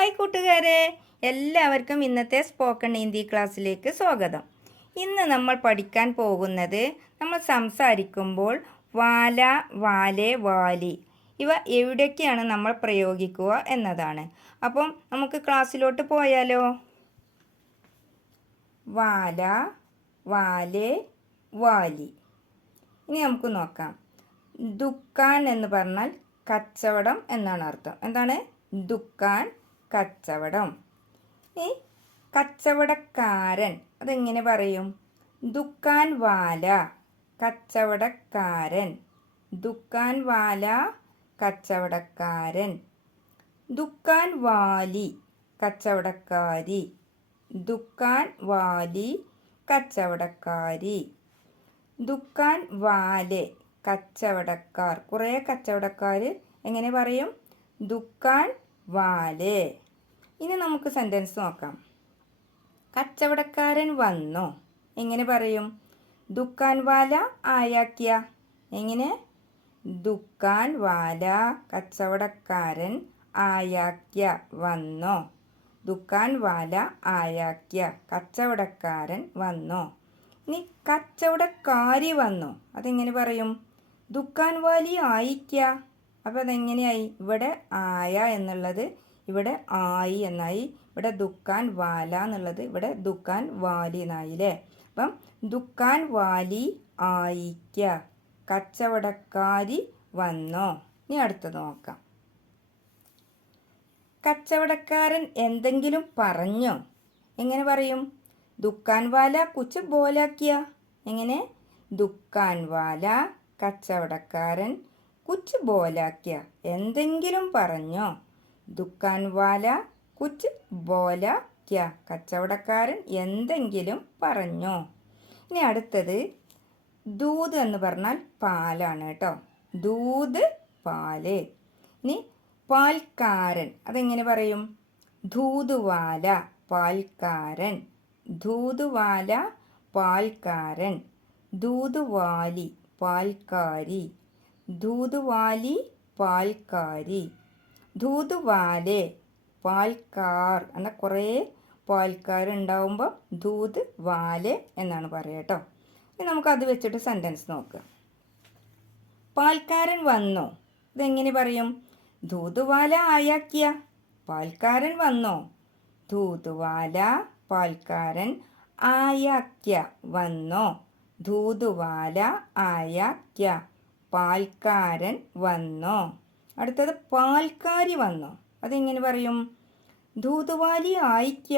Hi കൂട്ടുകാരെ എല്ലാവർക്കും ഇന്നത്തെ സ്പോക്കൺ ഹിന്ദി ക്ലാസ്സിലേക്ക് സ്വാഗതം. ഇന്ന് നമ്മൾ പഠിക്കാൻ പോകുന്നത് നമ്മൾ സംസാരിക്കുമ്പോൾ വാല വാലെ വാലി ഇവ എവിടേക്കാണ് നമ്മൾ പ്രയോഗിക്കുക എന്നതാണ്. അപ്പം നമുക്ക് ക്ലാസ്സിലോട്ട് പോയാലോ? വാല വാലെ വാലി. ഇനി നമുക്ക് നോക്കാം. ദുക്കാൻ എന്ന് പറഞ്ഞാൽ കച്ചവടം എന്നാണ് അർത്ഥം. എന്താണ്? ദുക്കാൻ കച്ചവടം. ഈ കച്ചവടക്കാരൻ. അതെങ്ങനെ പറയും? ദുക്കാൻ വാല കച്ചവടക്കാരൻ. ദുക്കാൻ വാല കച്ചവടക്കാരൻ. ദുക്കാൻ വാലി കച്ചവടക്കാരി. ദുക്കാൻ വാലി കച്ചവടക്കാരി. ദുക്കാൻ വാലെ കച്ചവടക്കാർ. കുറേ കച്ചവടക്കാർ എങ്ങനെ പറയും? ദുക്കാൻ വാലെ. ഇനി നമുക്ക് സെന്റൻസ് നോക്കാം. കച്ചവടക്കാരൻ വന്നോ? എങ്ങനെ പറയും? ദുക്കാൻ വാല ആയാക്കിയ. എങ്ങനെ? ദുക്കാൻ വാല കച്ചവടക്കാരൻ ആയാക്യ വന്നോ. ദുക്കാൻ വാല ആയാക്യ കച്ചവടക്കാരൻ വന്നോ. ഇനി കച്ചവടക്കാരി വന്നോ? അതെങ്ങനെ പറയും? ദുക്കാൻ വാലി ആയിക്ക അപ്പോൾ അതെങ്ങനെയായി? ഇവിടെ ആയ എന്നുള്ളത് ഇവിടെ ആയി എന്നായി. ഇവിടെ ദുക്കാൻ വാല എന്നുള്ളത് ഇവിടെ ദുക്കാൻ വാലി എന്നായി അല്ലേ അപ്പം ദുക്കാൻ വാലി ആയിക്ക. കച്ചവടക്കാരി വന്നോ? ഇനി അടുത്തത് നോക്കാം. കച്ചവടക്കാരൻ എന്തെങ്കിലും പറഞ്ഞോ? എങ്ങനെ പറയും? ദുക്കാൻ വാല കുച്ച് ബോലാക്കിയ. എങ്ങനെ? ദുക്കാൻ വാല കച്ചവടക്കാരൻ കുച്ച് ബോലാക്കിയ. എന്തെങ്കിലും പറഞ്ഞോ? ദുക്കാൻ വാല കുച്ച് ക്യ കച്ചവടക്കാരൻ എന്തെങ്കിലും പറഞ്ഞോ. ഇനി അടുത്തത് ദൂത് എന്ന് പറഞ്ഞാൽ പാലാണ് കേട്ടോ. ദൂത് പാൽ. ഇനി പാൽക്കാരൻ അതെങ്ങനെ പറയും? ധൂതുവാല പാൽക്കാരൻ. ധൂതുവാല പാൽക്കാരൻ. ധൂതുവാലി പാൽക്കാരി. ധൂതുവാലി പാൽക്കാരി. ധൂതുവാലെ പാൽക്കാർ എന്ന കുറേ പാൽക്കാരുണ്ടാവുമ്പോൾ ധൂത് വാലെ എന്നാണ് പറയുക കേട്ടോ. ഇനി അത് വെച്ചിട്ട് സെന്റൻസ് നോക്കാം. പാൽക്കാരൻ വന്നോ? ഇതെങ്ങനെ പറയും? ധൂതുവാല ആയാക്കിയ പാൽക്കാരൻ വന്നോ? ധൂതുവാല പാൽക്കാരൻ ആയാക്യ വന്നോ? ധൂതുവാല ആയാക്യ പാൽക്കാരൻ വന്നോ? അടുത്തത് പാൽക്കാരി വന്നു. അതെങ്ങനെ പറയും? ദൂതുവാലി ആയിക്ക.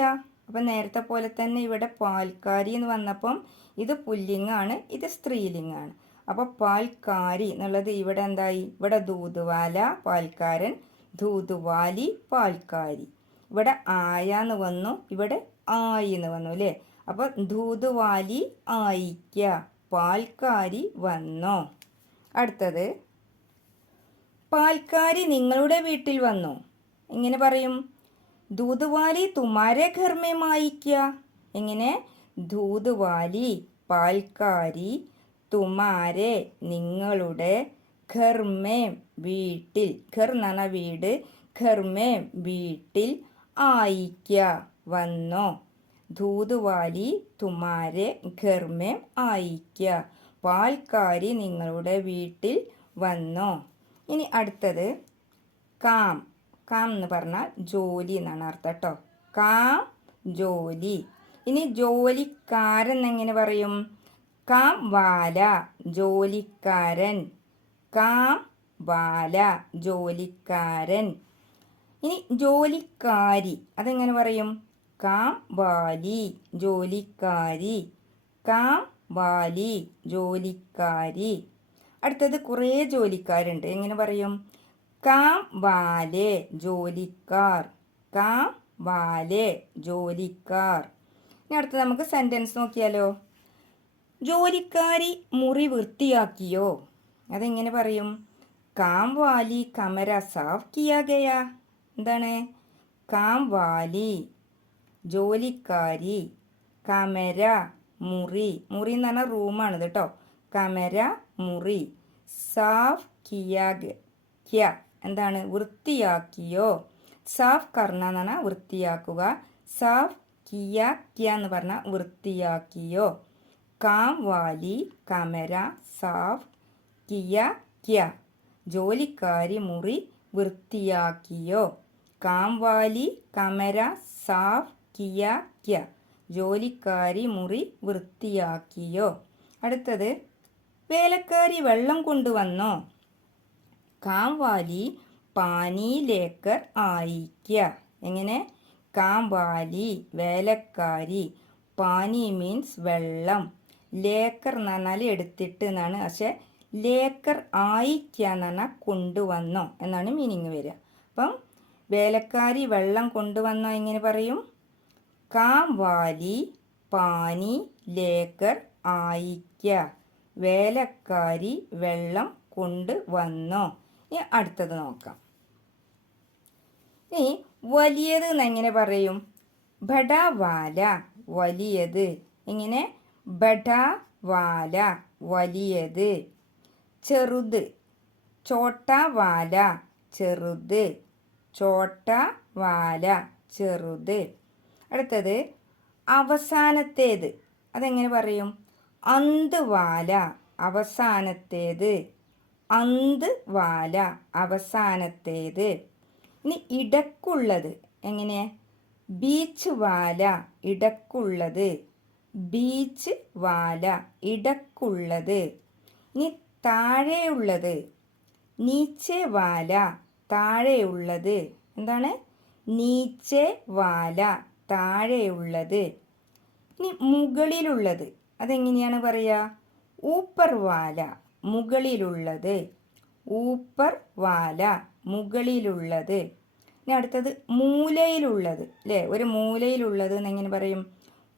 അപ്പം നേരത്തെ പോലെ തന്നെ ഇവിടെ പാൽക്കാരി എന്ന് വന്നപ്പം ഇത് പുല്ലിംഗാണ് ഇത് സ്ത്രീലിംഗാണ് അപ്പോൾ പാൽക്കാരി എന്നുള്ളത് ഇവിടെ എന്തായി? ഇവിടെ ദൂതുവാല പാൽക്കാരൻ ദൂതുവാലി പാൽക്കാരി. ഇവിടെ ആയാന്ന് വന്നു ഇവിടെ ആയി എന്ന് വന്നു അല്ലേ? അപ്പോൾ ദൂതുവാലി ആയിക്ക പാൽക്കാരി വന്നോ. അടുത്തത് പാൽക്കാരി നിങ്ങളുടെ വീട്ടിൽ വന്നു. എങ്ങനെ പറയും? ദൂതുവാലി തുമാരെ ഘർമേ മായിക്ക എങ്ങനെ? ദൂതുവാലി പാൽക്കാരി തുമാരെ നിങ്ങളുടെ ഘർമേ വീട്ടിൽ ഘർ വീട് ഘർമേ വീട്ടിൽ ആയിക്ക വന്നോ. ധൂതുവാലി തുമാരെ ഘർമേ ആയിക്ക പാൽക്കാരി നിങ്ങളുടെ വീട്ടിൽ വന്നോ. ഇനി അടുത്തത് കാം. കാം എന്ന് പറഞ്ഞാൽ ജോലി എന്നാണ് അർത്ഥം കേട്ടോ. കാം ജോലി. ഇനി ജോലിക്കാരൻ എങ്ങനെ പറയും? കാം വാല ജോലിക്കാരൻ. കാം വാല ജോലിക്കാരൻ. ഇനി ജോലിക്കാരി അതെങ്ങനെ പറയും? കാം വാലി ജോലിക്കാരി. കാം വാലി ജോലിക്കാരി. അടുത്തത് കുറേ ജോലിക്കാരുണ്ട്. എങ്ങനെ പറയും? കാം വാലെ ജോലിക്കാർ. കാം വാലെ ജോലിക്കാർ. ഇനി അടുത്ത് നമുക്ക് സെന്റൻസ് നോക്കിയാലോ. ജോലിക്കാരി മുറി വൃത്തിയാക്കിയോ? അതെങ്ങനെ പറയും? കാം വാലി കമര സാഫ് കിയാ ഗയാ. എന്താണ്? കാം വാലി ജോലിക്കാരി കമര മുറി. മുറി എന്ന് പറഞ്ഞാൽ റൂമാണ് കേട്ടോ. കമര മുറി സാഫ് കിയാഗ് ക്യ എന്താണ്? വൃത്തിയാക്കിയോ? സാഫ് കർണ എന്ന് പറഞ്ഞാൽ വൃത്തിയാക്കുക. സാഫ് കിയ കിയ എന്ന് പറഞ്ഞാൽ വൃത്തിയാക്കിയോ? കാം വാലി കമര സാഫ് കിയ കിയ. ജോലിക്കാരി മുറി വൃത്തിയാക്കിയോ? കാം വാലി കമര സാഫ് കിയ കിയ. ജോലിക്കാരി മുറി വൃത്തിയാക്കിയോ? അടുത്തത് വേലക്കാരി വെള്ളം കൊണ്ടുവന്നോ? കാംവാലി പാനിയിലേക്ക് ആയിക്ക എങ്ങനെ? കാംവാലി വേലക്കാരി പാനി മീൻസ് വെള്ളം. ലേക്കർ എന്ന് എടുത്തിട്ട് എന്നാണ് പക്ഷെ ലേക്കർ ആയിക്ക എന്ന് പറഞ്ഞാൽ കൊണ്ടുവന്നോ എന്നാണ് മീനിങ് വരിക അപ്പം വേലക്കാരി വെള്ളം കൊണ്ടുവന്നോ എങ്ങനെ പറയും? കാംവാലി പാനി ലേക്കർ ആയിക്ക വേലക്കാരി വെള്ളം കൊണ്ടുവന്നോ ഇനി അടുത്തത് നോക്കാം. ഇനി വലിയത് എന്നെങ്ങനെ പറയും? ബഡാവാല വലിയത്. എങ്ങനെ ബഡാവാല വലിയത്. ചെറുത്. ചോട്ടാവാല ചെറുത്. ചോട്ടാവാല ചെറുത്. അടുത്തത് അവസാനത്തേത്. അതെങ്ങനെ പറയും? അന്ത് വാല അവസാനത്തേത്. അന്ത് വാല അവസാനത്തേത്. ഇനി ഇടക്കുള്ളത് എങ്ങനെ? ബീച്ച് വാല ഇടക്കുള്ളത്. ബീച്ച് വാല ഇടക്കുള്ളത്. ഇനി താഴെയുള്ളത്. നീച്ചെ വാല താഴെയുള്ളത്. എന്താണ്? നീച്ചെ വാല താഴെയുള്ളത്. ഇനി മുകളിലുള്ളത്. അതെങ്ങനെയാണ് പറയുക ഊപ്പർ വാല മുകളിലുള്ളത്. ഊപ്പർ വാല മുകളിലുള്ളത്. ഇനി അടുത്തത് മൂലയിലുള്ളത് അല്ലേ ഒരു മൂലയിലുള്ളത് എന്നെങ്ങനെ പറയും?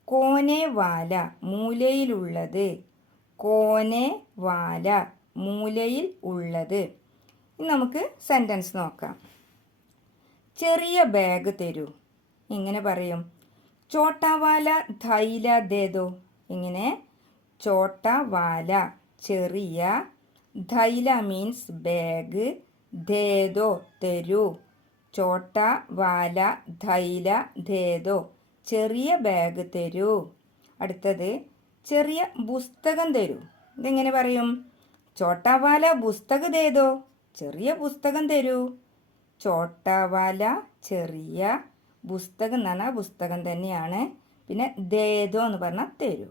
കോനെ വാല മൂലയിലുള്ളത്. കോനെ വാല മൂലയിൽ ഉള്ളത്. നമുക്ക് സെന്റൻസ് നോക്കാം. ചെറിയ ബാഗ് തരൂ. ഇങ്ങനെ പറയും? ചോട്ടാവാല ധൈല ദേദോ ഇങ്ങനെ. ചോട്ട വാല ചെറിയ ധൈല മീൻസ് ബാഗ് ധേദോ തരൂ. ചോട്ട വാല ധൈല ധേദോ ചെറിയ ബാഗ് തരൂ. അടുത്തത് ചെറിയ പുസ്തകം തരൂ. ഇതെങ്ങനെ പറയും? ചോട്ട വാല പുസ്തകം തേതോ ചെറിയ പുസ്തകം തരൂ. ചോട്ട വാല ചെറിയ പുസ്തകം എന്ന് പറഞ്ഞാൽ പുസ്തകം തന്നെയാണ്. പിന്നെ ദേദോ എന്ന് പറഞ്ഞാൽ തരൂ.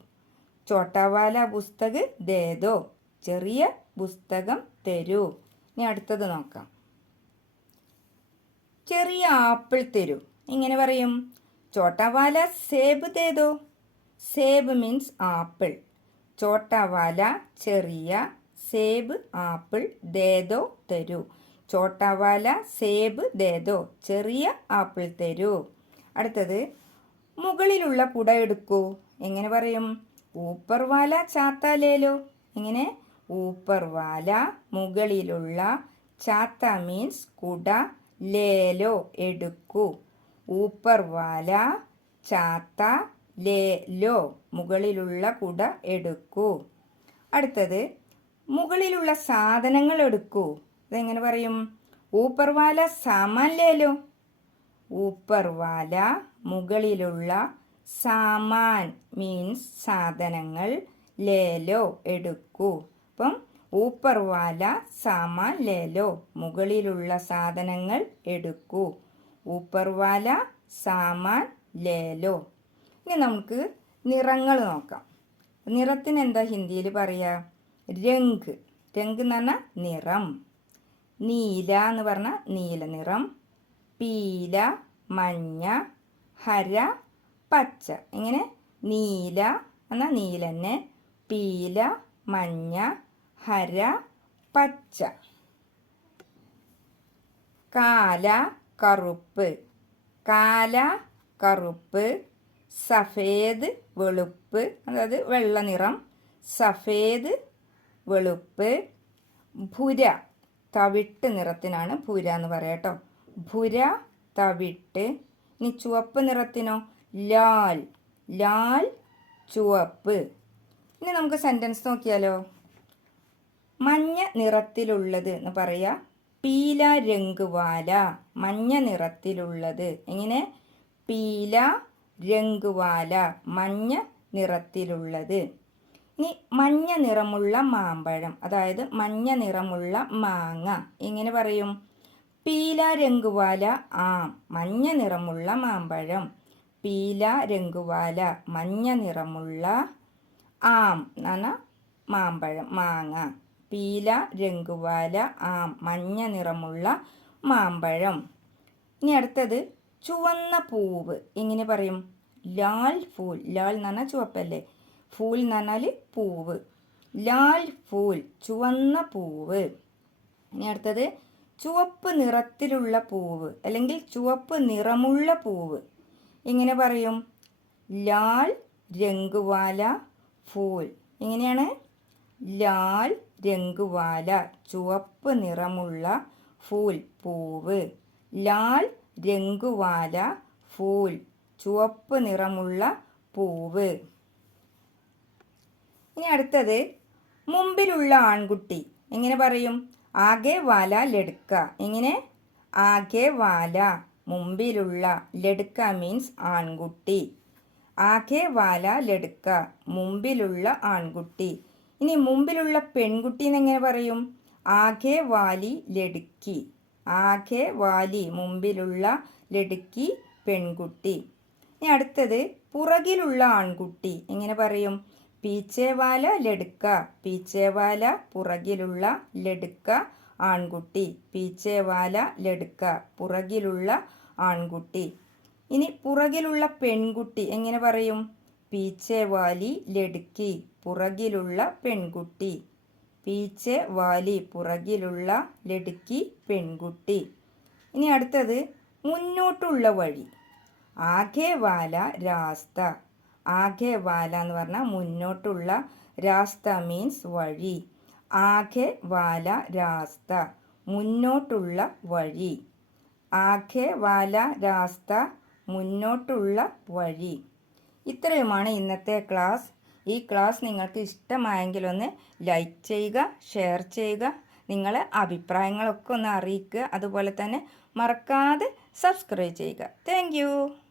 ചോട്ടവാല പുസ്തക് ദേദോ. ചെറിയ പുസ്തകം തരൂ. ഇനി അടുത്തത് നോക്കാം. ചെറിയ ആപ്പിൾ തരൂ. ഇങ്ങനെ പറയും. ചോട്ടവാല സേബ് തേതോ സേബ് മീൻസ് ആപ്പിൾ. ചോട്ടവാല ചെറിയ സേബ് ആപ്പിൾ ദേദോ തരൂ. ചോട്ടവാല സേബ് ദേദോ. ചെറിയ ആപ്പിൾ തരൂ. അടുത്തത് മുകളിലുള്ള കുട എടുക്കൂ. എങ്ങനെ പറയും? ഊപ്പർവാല ചാത്താലേലോ? എങ്ങനെ? ഊപ്പർവാല മുകളിലുള്ള ചാത്ത മീൻസ് കുട ലേലോ എടുക്കൂ. ഊപ്പർവാല ചാത്ത ലേലോ മുകളിലുള്ള കുട എടുക്കൂ. അടുത്തത് മുകളിലുള്ള സാധനങ്ങൾ എടുക്കൂ. ഇതെങ്ങനെ പറയും? ഊപ്പർവാല സാമാൻ ലേലോ? ഊപ്പർവാല മുകളിലുള്ള സാമാൻ മീൻസ് സാധനങ്ങൾ ലേലോ എടുക്കൂ. അപ്പം ഊപ്പർവാല സാമാൻ ലേലോ മുകളിലുള്ള സാധനങ്ങൾ എടുക്കൂ. ഊപ്പർവാല സാമാൻ ലേലോ. ഇനി നമുക്ക് നിറങ്ങൾ നോക്കാം. നിറത്തിന് എന്താ ഹിന്ദിയിൽ പറയുക രംഗ്. രംഗ് എന്ന് പറഞ്ഞാൽ നിറം. നീല എന്ന് പറഞ്ഞാൽ നീല നിറം പീല മഞ്ഞ ഹര പച്ച. ഇങ്ങനെ നീല എന്നാൽ നീലന്നെ പീല മഞ്ഞ ഹര പച്ച. കാല കറുപ്പ്. കാല കറുപ്പ്. സഫേദ് വെളുപ്പ്. അതായത് വെള്ള നിറം. സഫേദ് വെളുപ്പ്. ഭുര തവിട്ട് നിറത്തിനാണ് ഭുര എന്ന് പറയാം കേട്ടോ. ഭുര തവിട്ട് ഇനി ചുവപ്പ് നിറത്തിനോ? ലാൽ. ലാൽ ചുവപ്പ്. ഇനി നമുക്ക് സെന്റൻസ് നോക്കിയാലോ? മഞ്ഞ നിറത്തിലുള്ളത് എന്ന് പറയാ. പീല രംഗുവാല. മഞ്ഞ നിറത്തിലുള്ളത്. എങ്ങനെ? പീല രംഗുവാല. മഞ്ഞ നിറത്തിലുള്ളത്. ഇനി മഞ്ഞ നിറമുള്ള മാമ്പഴം. അതായത് മഞ്ഞ നിറമുള്ള മാങ്ങ. എങ്ങനെ പറയും? പീല രംഗുവാല ആം മഞ്ഞ നിറമുള്ള മാമ്പഴം. പീല രംഗുവാല മഞ്ഞ നിറമുള്ള ആം എന്നാണ് മാമ്പഴം മാങ്ങ. പീല രംഗുവാല ആം മഞ്ഞ നിറമുള്ള മാമ്പഴം. ഇനി അടുത്തത് ചുവന്ന പൂവ്. എങ്ങനെ പറയും? ലാൽ ഫൂൽ. ലാൽ എന്ന് പറഞ്ഞാൽ ചുവപ്പല്ലേ? ഫൂൽ എന്ന് പറഞ്ഞാൽ പൂവ്. ലാൽ ഫൂൽ ചുവന്ന പൂവ്. ഇനി അടുത്തത് ചുവപ്പ് നിറത്തിലുള്ള പൂവ് അല്ലെങ്കിൽ ചുവപ്പ് നിറമുള്ള പൂവ്. എങ്ങനെ പറയും? ലാൽ രംഗുവാല ഫൂൽ. എങ്ങനെയാണ്? ലാൽ രംഗുവാല ചുവപ്പ് നിറമുള്ള ഫൂൽ പൂവ്. ലാൽ രംഗുവാല ഫൂൽ ചുവപ്പ് നിറമുള്ള പൂവ്. ഇനി അടുത്തത് മുമ്പിലുള്ള ആൺകുട്ടി. എങ്ങനെ പറയും? ആകെ വാല ലെടുക്ക എങ്ങനെ? ആകെ വാല. മുമ്പിലുള്ള ലെടുക്ക മീൻസ് ആൺകുട്ടി. ആകെ വാല ലെടുക്ക മുമ്പിലുള്ള ആൺകുട്ടി. ഇനി മുമ്പിലുള്ള പെൺകുട്ടി എന്നെങ്ങനെ പറയും? ആകെ വാലി ലെടുക്കി ആകെ വാലി മുമ്പിലുള്ള ലെടുക്കി പെൺകുട്ടി. ഇനി അടുത്തത് പുറകിലുള്ള ആൺകുട്ടി. എങ്ങനെ പറയും? പീച്ചേവാല ലടുക്ക പീച്ചേവാല പുറകിലുള്ള ലടുക്ക ആൺകുട്ടി. പീച്ചേവാല ലടുക്ക പുറകിലുള്ള ആൺകുട്ടി. ഇനി പുറകിലുള്ള പെൺകുട്ടി എങ്ങനെ പറയും? പീച്ചേവാലി ലടുക്കി പുറകിലുള്ള പെൺകുട്ടി. പീച്ചെ വാലി പുറകിലുള്ള ലടുക്കി പെൺകുട്ടി. ഇനി അടുത്തത് മുന്നോട്ടുള്ള വഴി. ആകെ വാല രാസ്ത. ആകെ വാല എന്ന് പറഞ്ഞാൽ മുന്നോട്ടുള്ള രാസ്ത മീൻസ് വഴി. ആകെ വാല രാസ്ത. മുന്നോട്ടുള്ള വഴി. ആകെ വാല രാസ്ത മുന്നോട്ടുള്ള വഴി. ഇത്രയുമാണ് ഇന്നത്തെ ക്ലാസ്. ഈ ക്ലാസ് നിങ്ങൾക്ക് ഇഷ്ടമായെങ്കിൽ ഒന്ന് ലൈക്ക് ചെയ്യുക ഷെയർ ചെയ്യുക നിങ്ങളെ അഭിപ്രായങ്ങളൊക്കെ ഒന്ന് അറിയിക്കുക. അതുപോലെ തന്നെ മറക്കാതെ സബ്സ്ക്രൈബ് ചെയ്യുക. താങ്ക്